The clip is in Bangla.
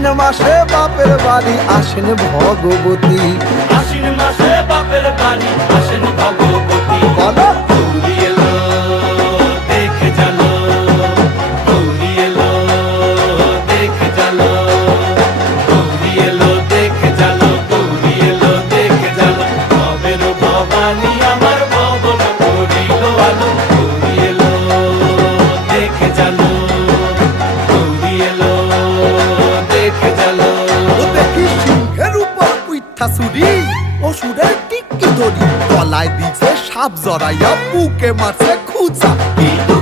আশ্বিন মাসে বাপের বাড়ি আসেন ভগবতী। আশ্বিন মাসে বাপের বাড়ি আসেন ভগবতী। বলো গৌরী এলো দেখে জানো, গৌরী এলো দেখে জানো, গৌরী এলো দেখে জানো, গৌরী এলো দেখে জানো। ভবের ভবানী আমার ভবন করিল আলো। গৌরী এলো দেখে জানো, গৌরী এলো দেখে জানো। ও দেখি সিংহের উপর উইঠা চুরি, অসুরের টিকি ধরি, গলায় দিছে সাপ জড়াইয়া বুকে মারছে খুঁচা। কিন্তু